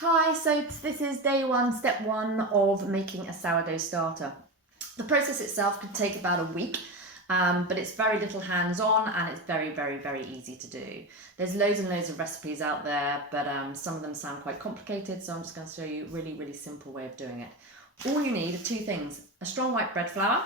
Hi, so this is day one, step one of making a sourdough starter. The process itself could take about a week, but it's very little hands-on and it's very, very, very easy to do. There's loads and loads of recipes out there, but some of them sound quite complicated, so I'm just going to show you a really, really simple way of doing it. All you need are two things: a strong white bread flour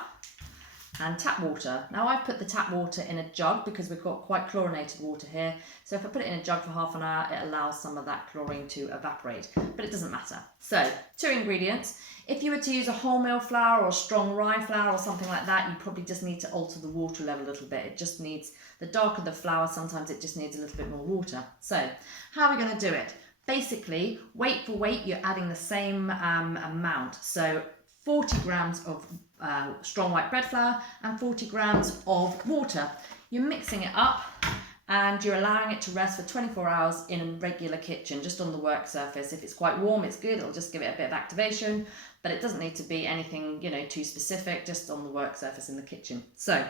and tap water. Now I've put the tap water in a jug because we've got quite chlorinated water here. So if I put it in a jug for half an hour, it allows some of that chlorine to evaporate, but it doesn't matter. So 2 ingredients. If you were to use a wholemeal flour or strong rye flour or something like that, you probably just need to alter the water level a little bit. It just needs, the darker the flour, sometimes it just needs a little bit more water. So how are we going to do it? Basically, weight for weight, you're adding the same amount. So 40 grams of strong white bread flour and 40 grams of water. You're mixing it up and you're allowing it to rest for 24 hours in a regular kitchen, just on the work surface. If it's quite warm, it's good, it'll just give it a bit of activation, but it doesn't need to be anything, too specific, just on the work surface in the kitchen. So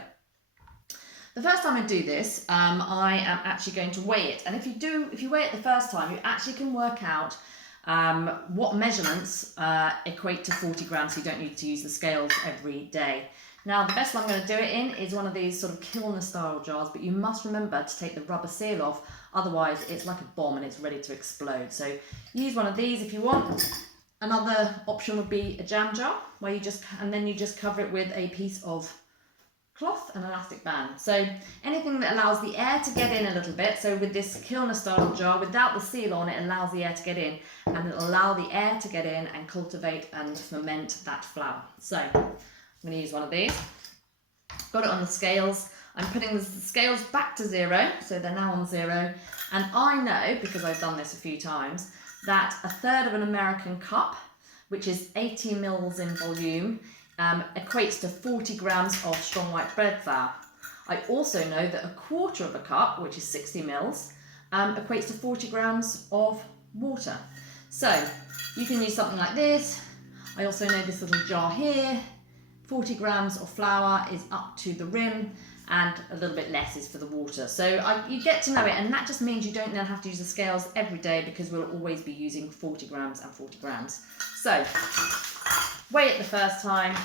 the first time I do this, I am actually going to weigh it. And if you weigh it the first time, you actually can work out what measurements equate to 40 grams, so you don't need to use the scales every day. Now, the best one I'm going to do it in is one of these sort of kilner style jars, but you must remember to take the rubber seal off, otherwise it's like a bomb and it's ready to explode. So use one of these if you want. Another option would be a jam jar, where you just cover it with a piece of cloth and elastic band. So anything that allows the air to get in a little bit. So with this kilner style jar, without the seal on, it allows the air to get in, and it'll allow the air to get in and cultivate and ferment that flour. So I'm going to use one of these. Got it on the scales. I'm putting the scales back to 0, so they're now on 0. And I know, because I've done this a few times, that 1/3 of an American cup, which is 80 mils in volume, equates to 40 grams of strong white bread flour. I also know that 1/4 of a cup, which is 60 mils, equates to 40 grams of water. So you can use something like this. I also know this little jar here, 40 grams of flour is up to the rim, and a little bit less is for the water. So you get to know it, and that just means you don't then have to use the scales every day, because we'll always be using 40 grams and 40 grams. So weigh it the first time,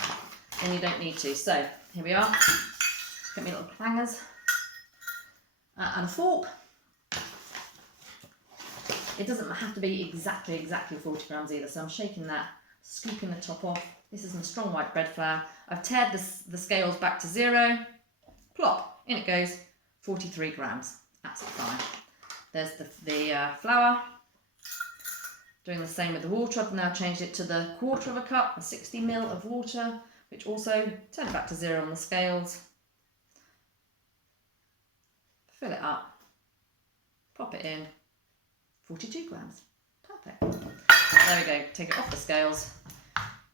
and you don't need to. So here we are. Get me little clangers and a fork. It doesn't have to be exactly 40 grams either. So I'm shaking that, scooping the top off. This is my strong white bread flour. I've tared the scales back to 0. Plop, in it goes, 43 grams. Absolutely fine. There's the flour. Doing the same with the water. I've now changed it to the 1/4 of a cup, 60 ml of water, which also turn it back to 0 on the scales. Fill it up, pop it in, 42 grams. Perfect. There we go, take it off the scales.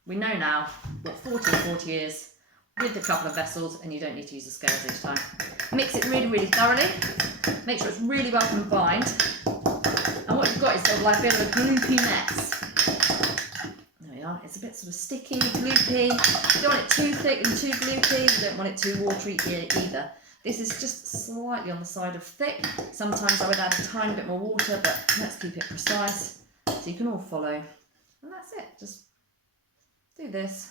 We know now what 40 and 40 is with a couple of vessels, and you don't need to use the scales each time. Mix it really, really thoroughly. Make sure it's really well combined. And what you've got is sort of like a bit of a gloopy mess. There we are. It's a bit sort of sticky, gloopy. You don't want it too thick and too gloopy. You don't want it too watery either. This is just slightly on the side of thick. Sometimes I would add a tiny bit more water, but let's keep it precise so you can all follow. And that's it. Just do this.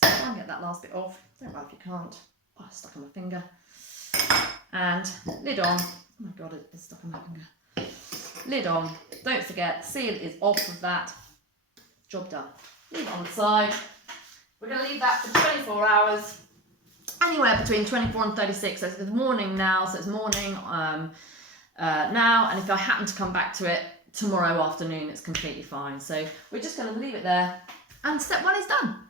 Try and get that last bit off. Don't worry if you can't. Oh, it's stuck on my finger. And lid on. Oh my god, it's stuck on my finger. Lid on. Don't forget, seal is off of that. Job done. Leave it on the side. We're going to leave that for 24 hours. Anywhere between 24 and 36. So it's morning now. So it's morning now. And if I happen to come back to it tomorrow afternoon, it's completely fine. So we're just going to leave it there. And step 1 is done.